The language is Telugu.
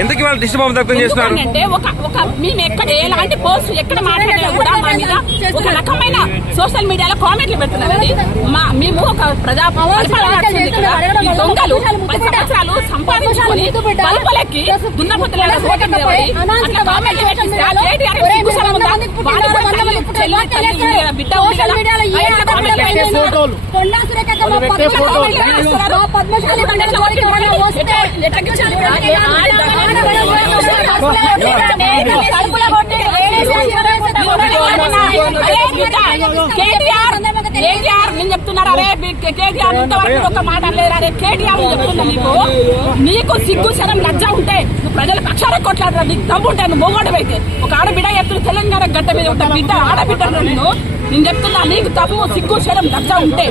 ఎందుకు వాళ్ళు దిష్టిబొమ్మ వ్యక్తం చేస్తున్నారు అంటే మేము ఎక్కడ ఎలాంటి పోస్ట్ ఎక్కడ మాట్లాడినా కూడా మా మీద ఒక రకమైన సోషల్ మీడియాలో కామెంట్లు పెడుతున్నారని మేము ఒక దొంగలు 10 సంవత్సరాలు సంపాదించుకొని బలపలకి దున్నపోతుల బిడ్డ కేటీఆర్ నేను చెప్తున్నారు అరే కేటీఆర్ ఇంతవరకు ఒక మాట లేదు అరే కేటీఆర్ చెప్తున్నా నీకు సిగ్గు శరం లజ్జ ఉంటే నువ్వు ప్రజల పక్షాన కొట్లాడరా నీకు దమ్ము ఉంటే నువ్వు మొగోడవైతే ఒక ఆడబిడ్డ ఎత్తులు తెలంగాణ గడ్డ మీద ఉంటా బిడ్డ ఆడబిడ్డ నేను చెప్తున్నా నీకు దమ్ము సిగ్గు శరం లజ్జ ఉంటే